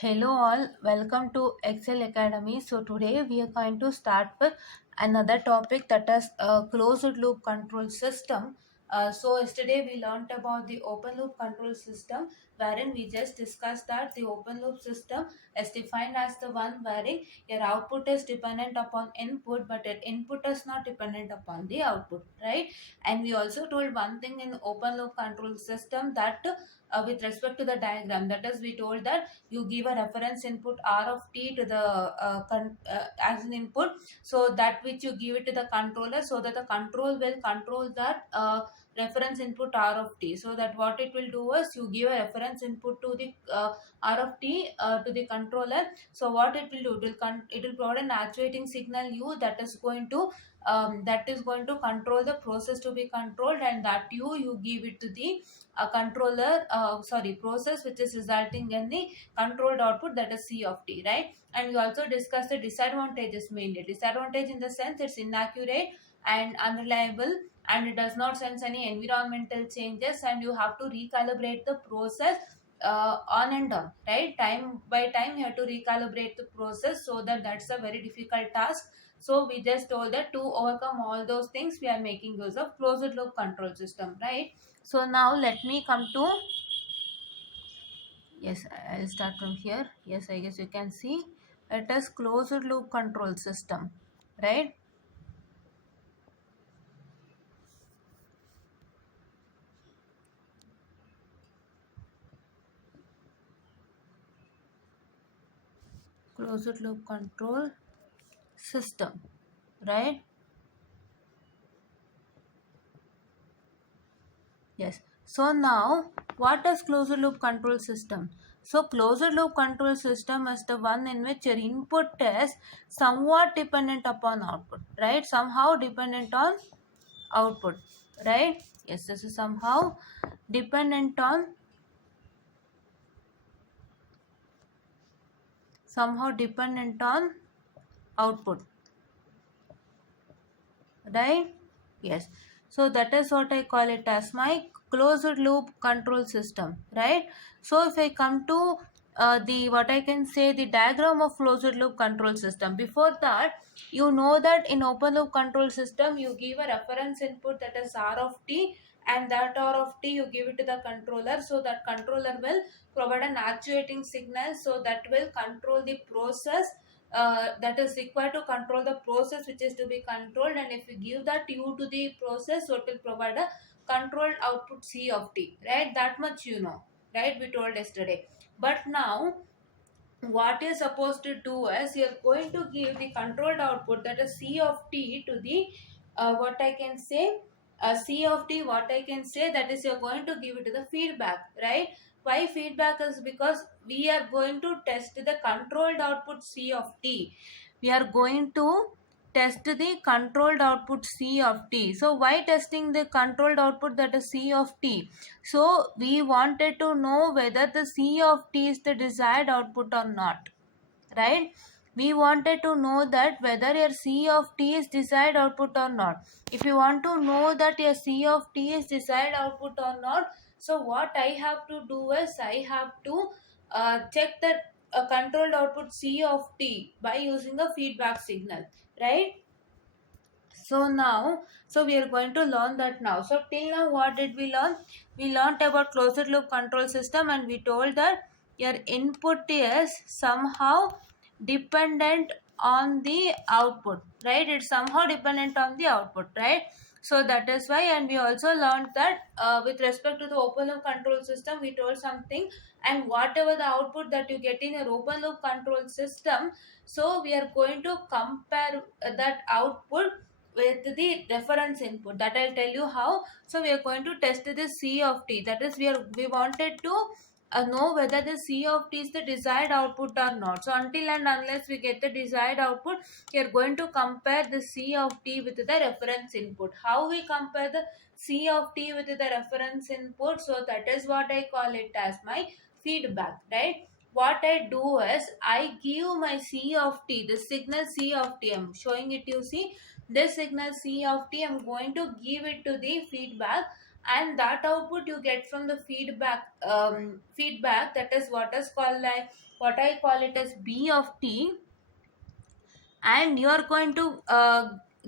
Hello all, welcome to Excel Academy. So today we are going to start with another topic, that is a closed loop control system. So yesterday we learned about the open loop control system, wherein we just discussed that the open loop system is defined as the one wherein your output is dependent upon input, but your input is not dependent upon the output, right? And we also told one thing in open loop control system, that with respect to the diagram, that is, we told that you give a reference input r of t to the as an input, so that which you give it to the controller, so that the control will control that reference input r of t. So that what it will do is, you give a reference input to the r of t to the controller. So what it will do, it will provide an actuating signal u, that is going to control the process to be controlled, and that you give it to the controller, process, which is resulting in the controlled output, that is C of t, right? And we also discussed the disadvantages mainly. Disadvantage in the sense it's inaccurate and unreliable, and it does not sense any environmental changes, and you have to recalibrate the process on and on, right? Time by time you have to recalibrate the process, so that's a very difficult task. So we just told that to overcome all those things, we are making use of closed loop control system, right? So now let me come to, yes, I'll start from here. Yes, I guess you can see it is closed loop control system, right? Closed loop control system, right? Yes. So now, what is closed loop control system? So closed loop control system is the one in which your input is somewhat dependent upon output, right? Somehow dependent on output, right? Yes, this is somehow dependent on output, right? Yes. So that is what I call it as my closed loop control system, right? So if I come to the, what I can say, the diagram of closed loop control system, before that, you know that in open loop control system you give a reference input, that is r of t, and that r of t you give it to the controller, so that controller will provide an actuating signal, so that will control the process that is required to control the process which is to be controlled. And if you give that u to the process, so it will provide a controlled output c of t, right? That much you know, right? We told yesterday. But now what you're supposed to do is, you're going to give the controlled output, that is c of t, to the what I can say, c of t, what I can say, that is, you're going to give it to the feedback, right? Why feedback is because we are going to test the controlled output c of t. We are going to test the controlled output c of t. So why testing the controlled output, that is c of t? So we wanted to know whether the c of t is the desired output or not, right? We wanted to know that whether your c of t is desired output or not. If you want to know that your c of t is desired output or not, so what I have to do is, I have to check that controlled output c of t by using a feedback signal, right? So now, so we are going to learn that now. So till now, what did we learn? We learned about closed loop control system, and we told that your input is somehow dependent on the output, right? It's somehow dependent on the output, right? So that is why. And we also learned that with respect to the open loop control system, we told something, and whatever the output that you get in your open loop control system, so we are going to compare that output with the reference input. That I'll tell you how. So we are going to test the c of t, that is, we wanted to know whether the c of t is the desired output or not. So until and unless we get the desired output, we are going to compare the c of t with the reference input. How we compare the c of t with the reference input? So that is what I call it as my feedback, right? What I do is, I give my c of t, the signal c of t, I'm showing it, you see, this signal c of t, I'm going to give it to the feedback, and that output you get from the feedback, that is what is called like, what I call it as b of t, and you are going to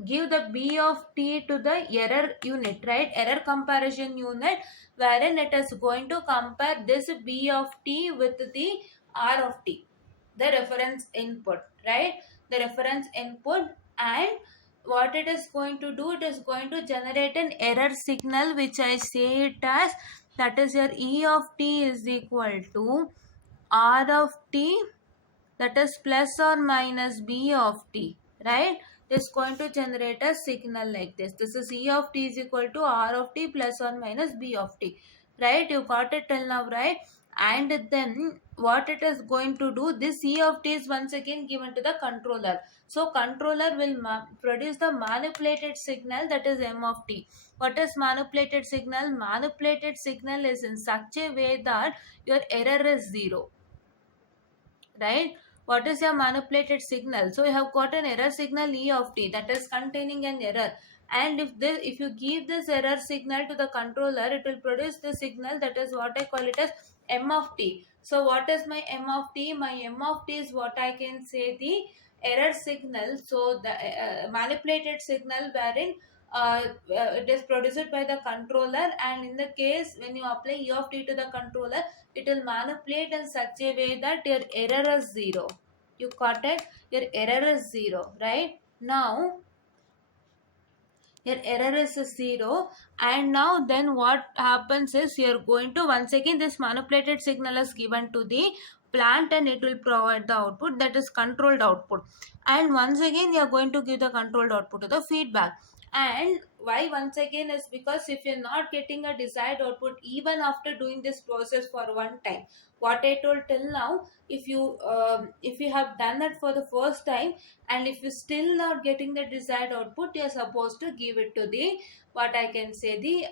give the b of t to the error unit, right, error comparison unit, wherein it is going to compare this b of t with the r of t, the reference input, right, the reference input. And what it is going to do, it is going to generate an error signal, which I say it as, that is your e of t is equal to r of t, that is plus or minus b of t, right, is going to generate a signal like this. This is e of t is equal to r of t plus or minus b of t, right, you got it till now, right? And then what it is going to do, this e of t is once again given to the controller, so controller will produce the manipulated signal, that is m of t. What is manipulated signal? Manipulated signal is in such a way that your error is zero, right? What is your manipulated signal? So you have got an error signal e of t, that is containing an error, and if you give this error signal to the controller, it will produce the signal, that is what I call it as m of t. So what is my m of t? My m of t is what I can say, the error signal, so the manipulated signal, wherein it is produced by the controller, and in the case when you apply e of t to the controller, it will manipulate in such a way that your error is zero. You got it? Your error is zero, right? Now your error is a zero, and now then what happens is, you're going to, once again this manipulated signal is given to the plant, and it will provide the output, that is controlled output, and once again you're going to give the controlled output to the feedback. And why once again is because if you're not getting a desired output even after doing this process for one time, what I told till now, if you have done that for the first time, and if you still not getting the desired output, you're supposed to give it to the, what I can say, the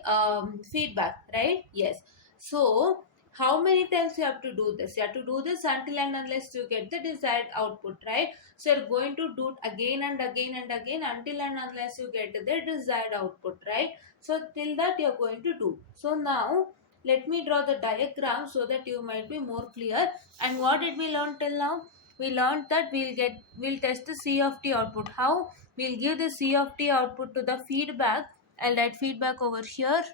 feedback, right? Yes. So how many times you have to do this? You have to do this until and unless you get the desired output, right? So you're going to do it again and again and again until and unless you get the desired output, right? So till that you're going to do. So now let me draw the diagram so that you might be more clear. And what did we learn till now? We learned that we'll test the C of t output. How? We'll give the C of t output to the feedback. I'll write feedback over here.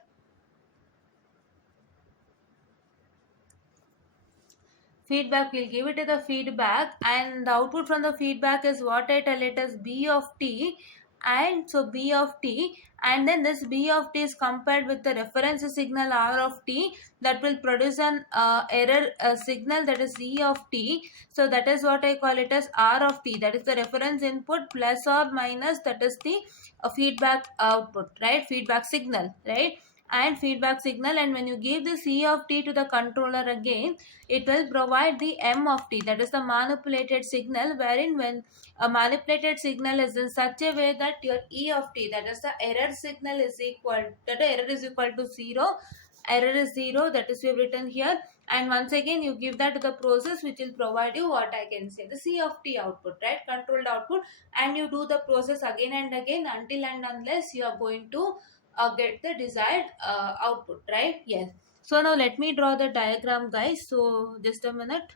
Feedback, we'll give it to the feedback, and the output from the feedback is what I tell it as b of t, and so b of t, and then this b of t is compared with the reference signal r of t, that will produce an error signal, that is e of t. So that is what I call it as r of t, that is the reference input plus or minus, that is the feedback output, right, feedback signal, right, and feedback signal. And when you give the c of t to the controller again, it will provide the m of t, that is the manipulated signal, wherein when a manipulated signal is in such a way that your e of t, that is the error signal, is equal, that the error is equal to zero, error is zero, that is we have written here. And once again you give that to the process, which will provide you, what I can say, the c of t output, right, controlled output. And you do the process again and again until and unless you are going to get the desired output, right? Yes. So now let me draw the diagram, guys. So just a minute.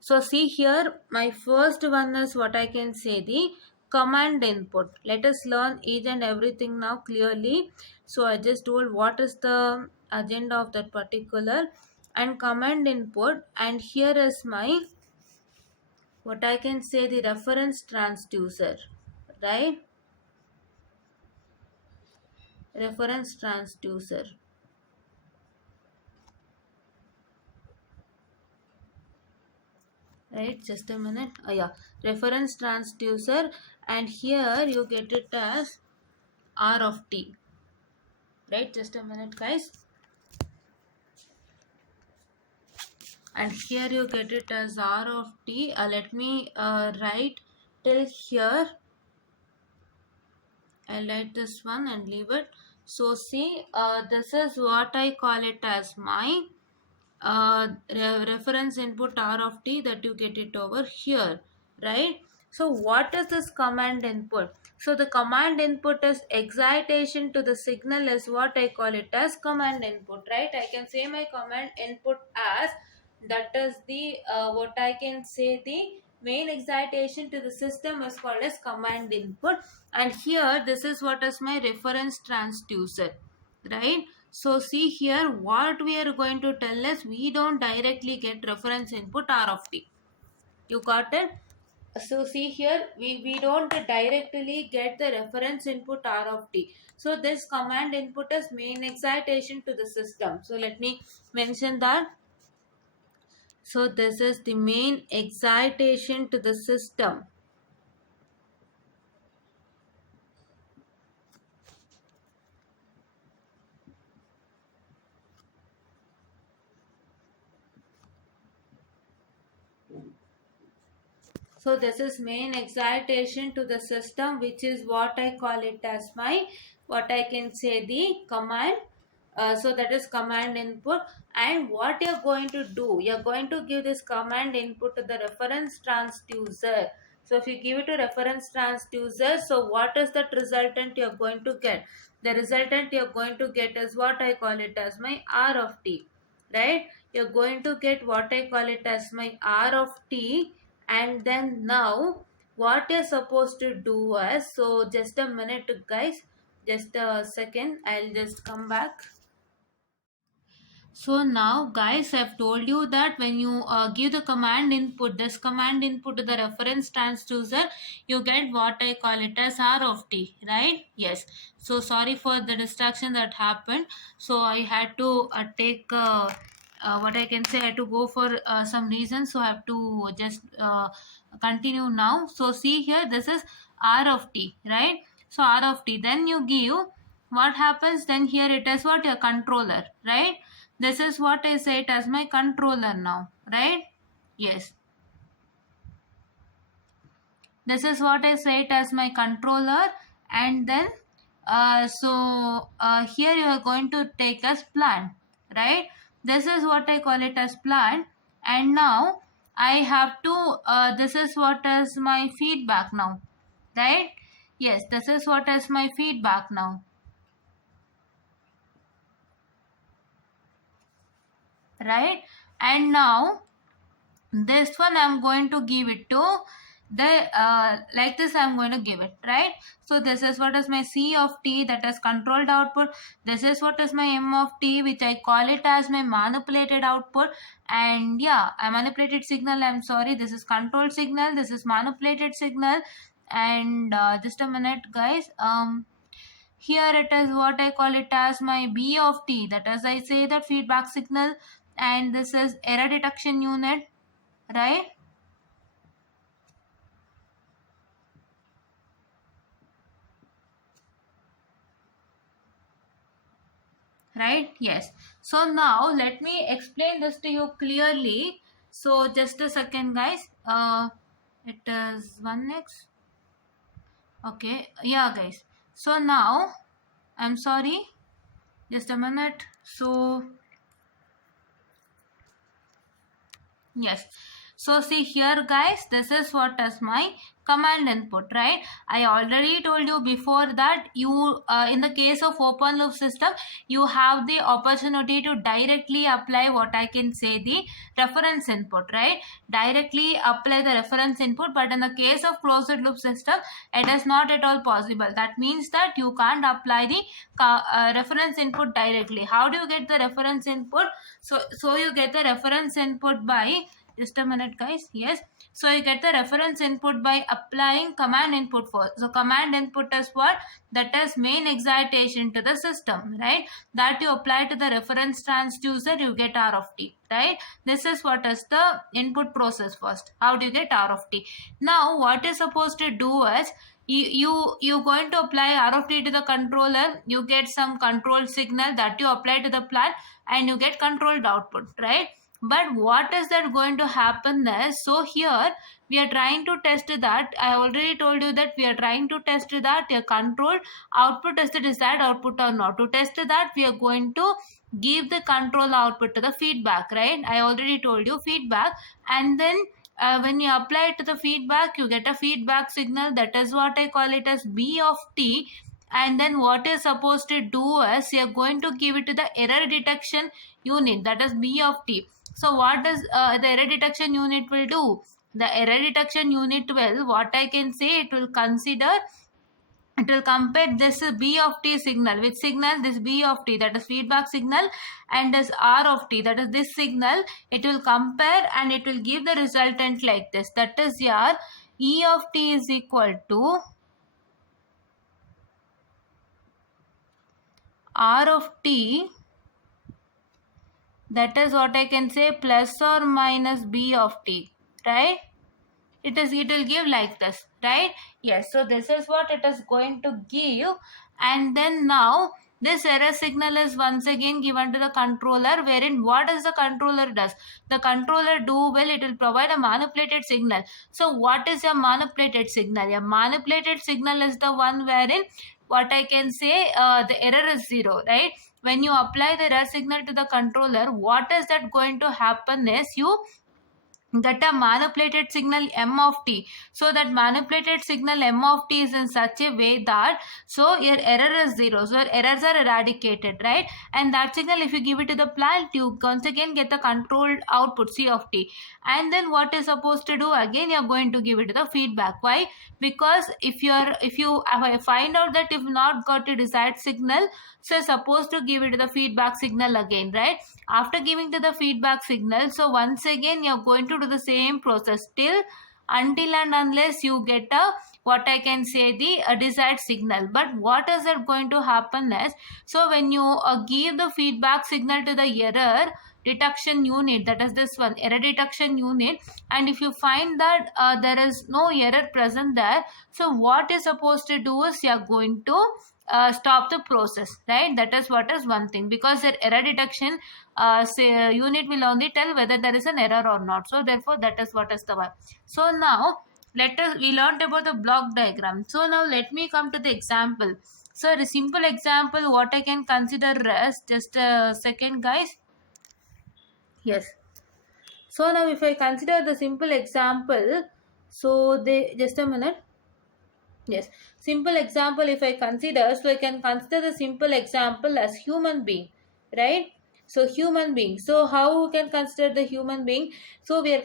So see here, my first one is what I can say, the command input. Let us learn each and everything now clearly. So I just told what is the agenda of that particular, and command input, and here is my, what I can say, the reference transducer, right? Reference transducer. Right, just a minute. Yeah, reference transducer, and here you get it as r of t, right, just a minute, guys. And here you get it as r of t. Let me write till here. I'll write this one and leave it. So see, this is what I call it as my reference input r of t, that you get it over here, right? So what is this command input? So the command input is excitation to the signal is what I call it as command input, right? I can say my command input as that is the what I can say the main excitation to the system is called as command input, and here this is what is my reference transducer, right? So see here what we are going to tell is we don't directly get reference input R of t. You got it? So see here we don't directly get the reference input R of t. So this command input is main excitation to the system. So let me mention that. So this is the main excitation to the system. So this is main excitation to the system, which is what I call it as my, what I can say the command. So that is command input, and what you're going to do, you're going to give this command input to the reference transducer. So if you give it to reference transducer, so what is that resultant you're going to get? The resultant you're going to get is what I call it as my R of t, right? You're going to get what I call it as my R of t, and then now what you're supposed to do is, so just a minute guys, just a second, I'll just come back. So now guys, I've told you that when you give the command input, this command input to the reference transducer, you get what I call it as R of t, right? Yes. So sorry for the distraction that happened. So I had to take what I can say, I had to go for some reason. So I have to just continue now. So see here, this is R of t, right? So R of t, then you give, what happens then here, it is what, your controller, right? This is what I say it as my controller now, right? Yes. This is what I say it as my controller, and then here you are going to take as plant, right? This is what I call it as plant, and now I have to this is what is my feedback now, right? Yes, this is what is my feedback now, right? And now this one I'm going to give it to the like this I'm going to give it, right? So this is what is my C of t, that is controlled output. This is what is my M of t, which I call it as my manipulated output. And yeah, a manipulated signal, I'm sorry, this is controlled signal, this is manipulated signal. And just a minute guys, here it is what I call it as my B of t, that is I say the feedback signal. And this is error detection unit, right? Right? Yes. So now let me explain this to you clearly. So just a second guys, it is 1x. Okay, yeah guys, so now I'm sorry, just a minute. So yes, so see here guys, this is what is my command input, right? I already told you before that you in the case of open loop system, you have the opportunity to directly apply what I can say the reference input, right? Directly apply the reference input, but in the case of closed loop system, it is not at all possible. That means that you can't apply the reference input directly. How do you get the reference input? So you get the reference input by, just a minute guys, yes, so you get the reference input by applying command input first. So command input is what, that is main excitation to the system, right? That you apply to the reference transducer, you get R of t, right? This is what is the input process first. How do you get R of t? Now what is supposed to do is, you going to apply R of t to the controller, you get some control signal that you apply to the plant, and you get controlled output, right? But what is that going to happen there? So here we are trying to test that. I already told you that we are trying to test that your controlled output is the desired output or not. To test that, we are going to give the control output to the feedback, right? I already told you feedback, and then when you apply it to the feedback, you get a feedback signal. That is what I call it as B of t. And then what you're supposed to do is you're going to give it to the error detection unit, that is B of t. So what does the error detection unit will do? The error detection unit will, what I can say, it will consider, it will compare this B of t signal, which signal, this B of t, that is feedback signal, and this R of t, that is this signal. It will compare and it will give the resultant like this. That is your E of t is equal to R of t, that is what I can say, plus or minus B of t, right? It will give like this, right? Yes, so this is what it is going to give. And then now this error signal is once again given to the controller, wherein what does the controller does? The controller do, well, it will provide a manipulated signal. So what is a manipulated signal? A manipulated signal is the one wherein, what I can say, the error is 0, right? When you apply the error signal to the controller, what is that going to happen is you get a manipulated signal M of t. So that manipulated signal M of t is in such a way that, so your error is 0, so your errors are eradicated, right? And that signal, if you give it to the plant, you once again get the controlled output C of t. And then what is supposed to do, again you're going to give it to the feedback. Why? Because if you find out that if not got a desired signal, so you're supposed to give it to the feedback signal again, right? After giving to the feedback signal, so once again you're going to do the same process till, until and unless you get a, what I can say, the desired signal. But what is that going to happen is, so when you give the feedback signal to the error detection unit, that is this one, error detection unit, and if you find that there is no error present there, so what is supposed to do is you are going to stop the process, right? That is what is one thing, because the error detection unit will only tell whether there is an error or not. So therefore that is what is the one. So now we learned about the block diagram. So now let me come to the example. So the simple example, what I can consider as, just a second guys. Yes. So now if I consider the simple example, so they, just a minute. Yes, simple example if I consider, so I can consider the simple example as human being, right? So human being. So how we can consider the human being? So we are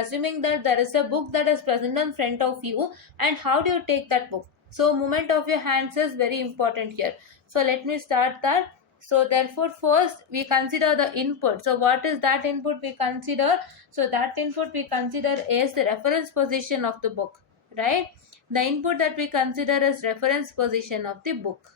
assuming that there is a book that is present in front of you, and how do you take that book? So movement of your hands is very important here. So let me start that. So therefore first we consider the input. So what is that input we consider? So that input we consider is the reference position of the book, right? The input that we consider is reference position of the book.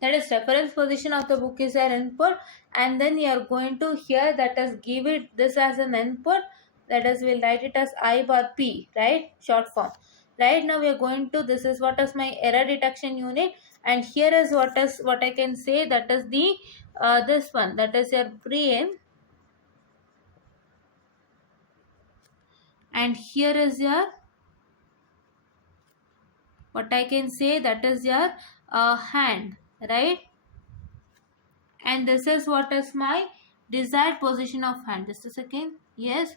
That is reference position of the book is our input, and then you are going to here, that is give it this as an input, that is we'll write it as I bar P, right? Short form. Right now we are going to, this is what is my error detection unit, and here is what I can say, that is the this one, that is your brain, and here is your, what I can say, that is your hand, right? And this is what is my desired position of hand. Just a second. Yes,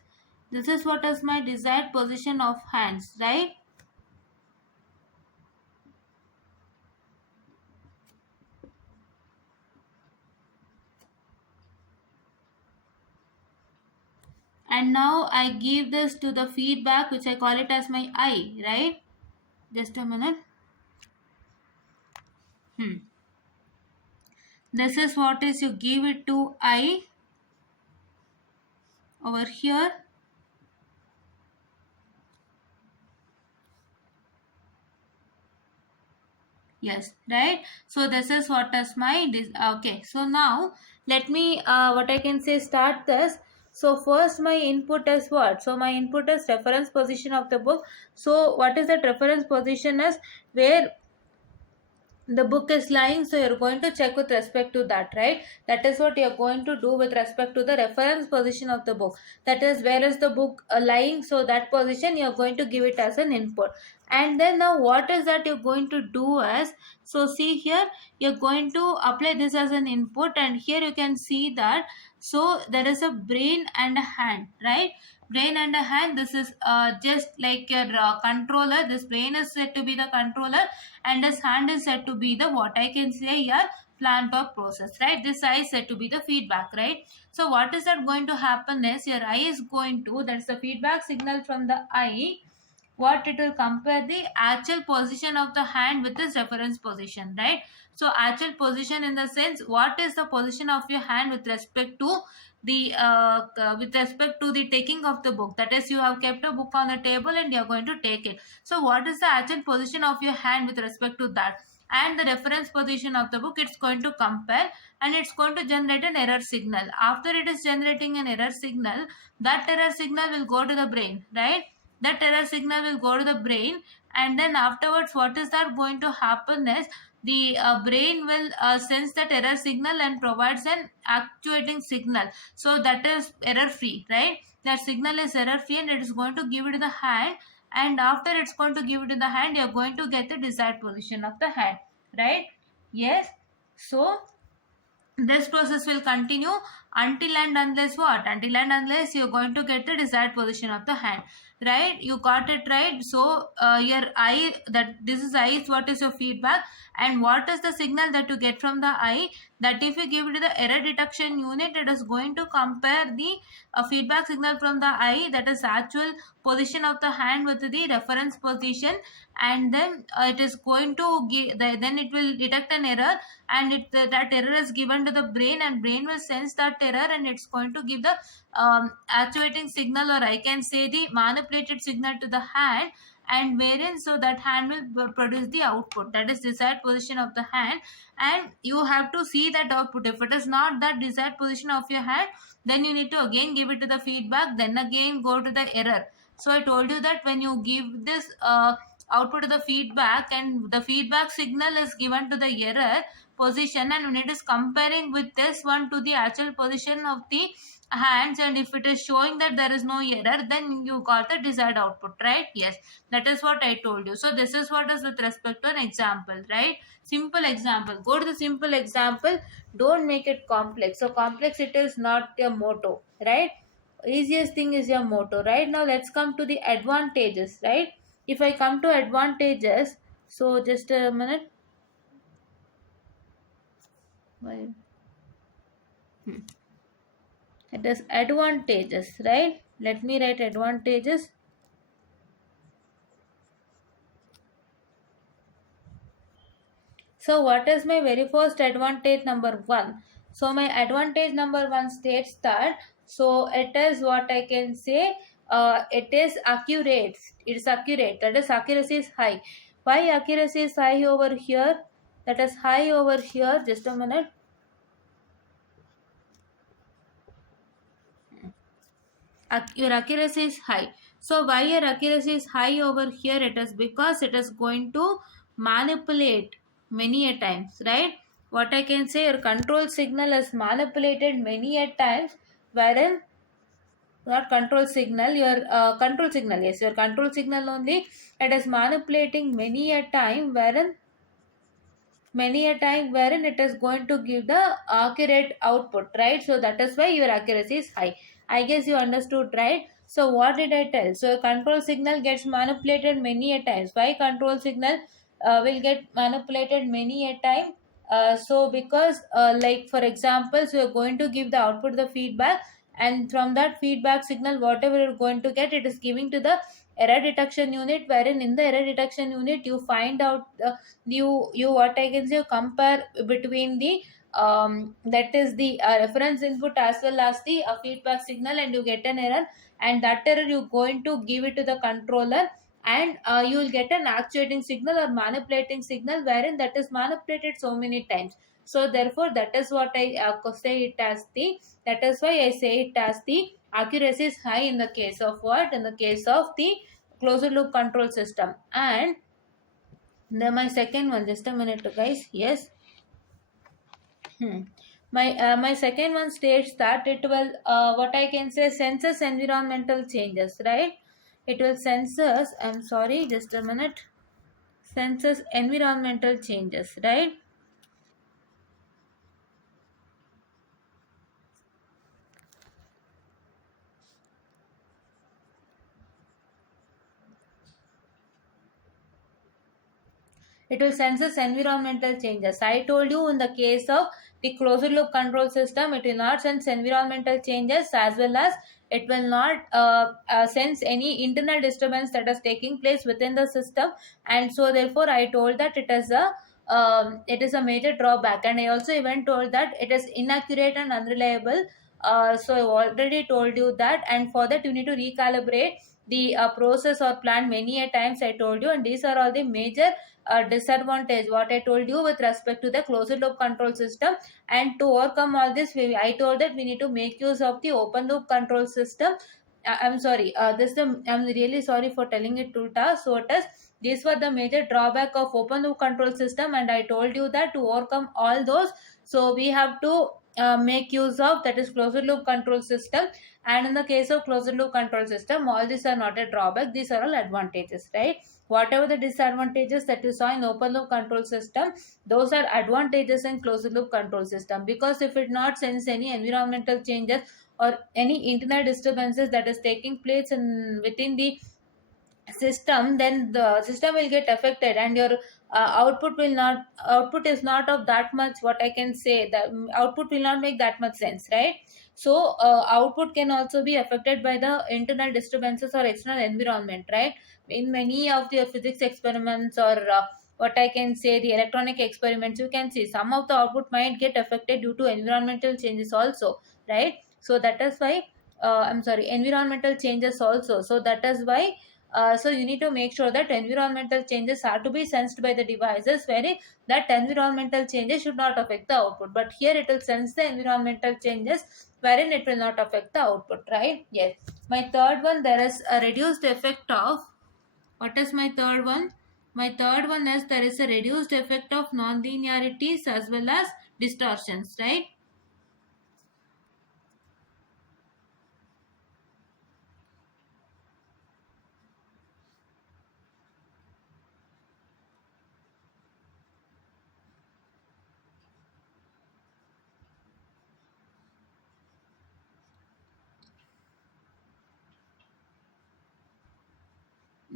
this is what is my desired position of hands, right? And now I give this to the feedback, which I call it as my eye, right? Just a minute. This is what is, you give it to eye over here. Yes, right? So this is what is my, okay. So now let me, what I can say, start this. So first my input is what? So my input is reference position of the book. So what is that reference position is? Where the book is lying, so you're going to check with respect to that, right? That is what you're going to do with respect to the reference position of the book. That is, where is the book lying, so that position you're going to give it as an input. And then now what is that you're going to do as, so see here, you're going to apply this as an input, and here you can see that, so there is a brain and a hand, right? Brain and a hand, this is just like your controller. This brain is said to be the controller, and his hand is said to be the, what I can say here, plant or process, right? This eye is said to be the feedback, right? So what is that going to happen is, your eye is going to, that's the feedback signal from the eye, what it will compare the actual position of the hand with its reference position, right? So actual position in the sense, what is the position of your hand with respect to the taking of the book. That is, you have kept a book on the table and you are going to take it. So what is the actual position of your hand with respect to that, and the reference position of the book, it's going to compare, and it's going to generate an error signal. After it is generating an error signal, that error signal will go to the brain, right? That error signal will go to the brain, and then afterwards what is that going to happen is, the brain will sense that error signal and provides an actuating signal, so that is error free, right? That signal is error free, and it is going to give it to the hand, and after it's going to give it to the hand, you're going to get the desired position of the hand, right? Yes. So this process will continue until and unless what, until and unless you're going to get the desired position of the hand, right? You got it, right? So your eye, that this is eye, is what is your feedback, and what is the signal that you get from the eye, that if you give it to the error detection unit, it is going to compare the feedback signal from the eye, that is actual position of the hand with the reference position, and then it is going to give then it will detect an error, and that error is given to the brain, and brain will sense that error, and it's going to give the actuating signal, or I can say the manipulated signal to the hand, and wherein, so that hand will produce the output, that is desired position of the hand. And you have to see that output. If it is not that desired position of your hand, then you need to again give it to the feedback, then again go to the error. So I told you that when you give this output to the feedback, and the feedback signal is given to the error position, and when it is comparing with this one to the actual position of the hands, and if it is showing that there is no error, then you got the desired output, right? Yes, that is what I told you. So this is what is with respect to an example, right? Simple example, go to the simple example, don't make it complex. So complex, it is not your motto, right? Easiest thing is your motto. Right now let's come to the advantages, right? If I come to advantages, so just a minute. Why? It is advantages, right? Let me write advantages. So what is my very first advantage number one? So my advantage number one states that, so it is, what I can say, it is accurate. It is accurate. That is, accuracy is high. Why accuracy is high over here? That is high over here. Just a minute. Your accuracy is high. So why your accuracy is high over here? It is because it is going to manipulate many a times, right? What I can say, your control signal is manipulated many a times, wherein, not control signal, your control signal, yes, your control signal only, it is manipulating many a time, wherein it is going to give the accurate output, right? So that is why your accuracy is high. I guess you understood, right? So what did I tell? So control signal gets manipulated many a times. Why control signal will get manipulated many a time? So because like for example, so you're going to give the output, the feedback, and from that feedback signal, whatever you're going to get, it is giving to the error detection unit, wherein in the error detection unit you find out you what I can say, compare between the that is the reference input as well as the feedback signal, and you get an error, and that error you're going to give it to the controller, and you will get an actuating signal or manipulating signal, wherein that is manipulated so many times. So therefore that is what I say it as the, that is why I say it as the accuracy is high in the case of what, in the case of the closed loop control system. And Then my second one, just a minute guys. Yes. Hmm. My second one states that it will what I can say senses environmental changes, right? It will senses, I'm sorry, just a minute, senses environmental changes, right? It will senses environmental changes. I told you in the case of the closed loop control system, it will not sense environmental changes, as well as it will not sense any internal disturbance that is taking place within the system. And so therefore I told that it is a major drawback, and I also even told that it is inaccurate and unreliable. So I already told you that, and for that you need to recalibrate the process or plan many a times, I told you. And these are all the major disadvantage what I told you with respect to the closed loop control system. And to overcome all this, I told that we need to make use of the open loop control system. I'm sorry, I'm really sorry for telling it ulta. So it is, these were the major drawback of open loop control system, and I told you that to overcome all those, so we have to make use of that is closed loop control system. And in the case of closed loop control system, all these are not a drawback, these are all advantages, right? Whatever the disadvantages that you saw in open loop control system, those are advantages in closed loop control system, because if it not sense any environmental changes or any internal disturbances that is taking place in within the system, then the system will get affected, and your output is not of that much, what I can say, the output will not make that much sense, right? So output can also be affected by the internal disturbances or external environment, right? In many of the physics experiments, or what I can say, the electronic experiments, you can see some of the output might get affected due to environmental changes also, right? So that is why I'm sorry, environmental changes also. So that is why so you need to make sure that environmental changes are to be sensed by the devices, wherein that environmental changes should not affect the output. But here it will sense the environmental changes, wherein it will not affect the output, right? Yes. My third one, there is a reduced effect of, what is my third one? My third one is there is a reduced effect of non-linearities as well as distortions, right?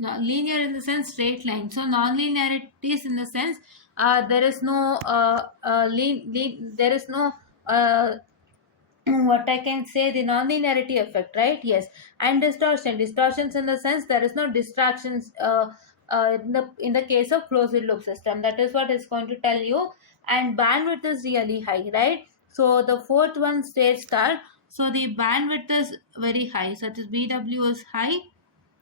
No, linear in the sense straight line. So non-linearities in the sense there is no there is no what I can say, the non-linearity effect, right? Yes. And distortions in the sense there is no distractions in the case of closed loop system. That is what it's going to tell you. And bandwidth is really high, right? So the fourth one states that so the bandwidth is very high, such as BW is high.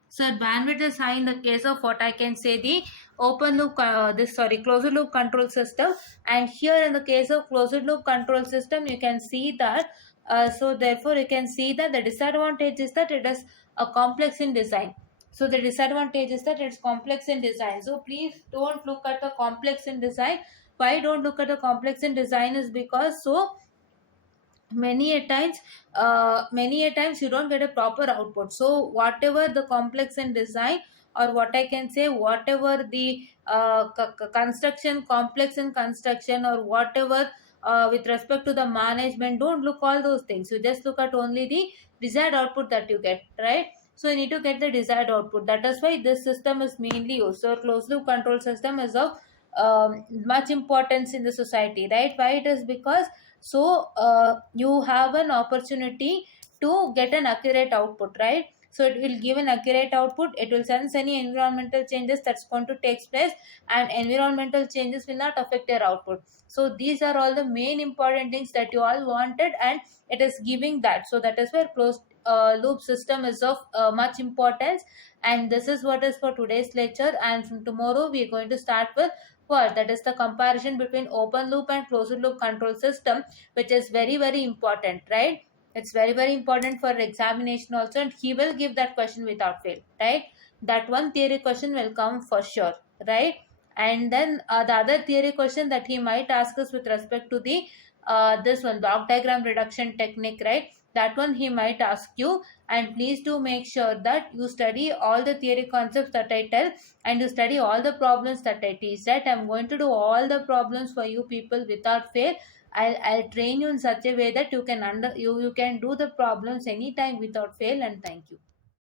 So bandwidth is high in the case of what I can say, the open loop closed loop control system. And here in the case of closed loop control system, you can see that so therefore you can see that the disadvantage is that it is a complex in design. So the disadvantage is that it's complex in design. So please don't look at the complex in design. Why don't look at the complex in design is because so many a times you don't get a proper output. So whatever the complex in design, or what I can say, whatever the construction complex in construction, or whatever with respect to the management, don't look all those things, you just look at only the desired output that you get, right? So you need to get the desired output. That is why this system is mainly used. So closed loop control system is of much importance in the society, right? Why it is because so you have an opportunity to get an accurate output, right? So it will give an accurate output, it will sense any environmental changes that's going to take place, and environmental changes will not affect your output. So these are all the main important things that you all wanted, and it is giving that. So that is where closed loop system is of much importance. And this is what is for today's lecture, and from tomorrow we are going to start with what, that is the comparison between open loop and closed loop control system, which is very important, right? It's very important for examination also, and he will give that question without fail, right? That one theory question will come for sure, right? And then the other theory question that he might ask us with respect to the this one block diagram reduction technique, right? That one he might ask you. And please do make sure that you study all the theory concepts that I tell, and you study all the problems that I teach, right? I'm going to do all the problems for you people without fail. I'll train you in such a way that you can you can do the problems anytime without fail. And thank you.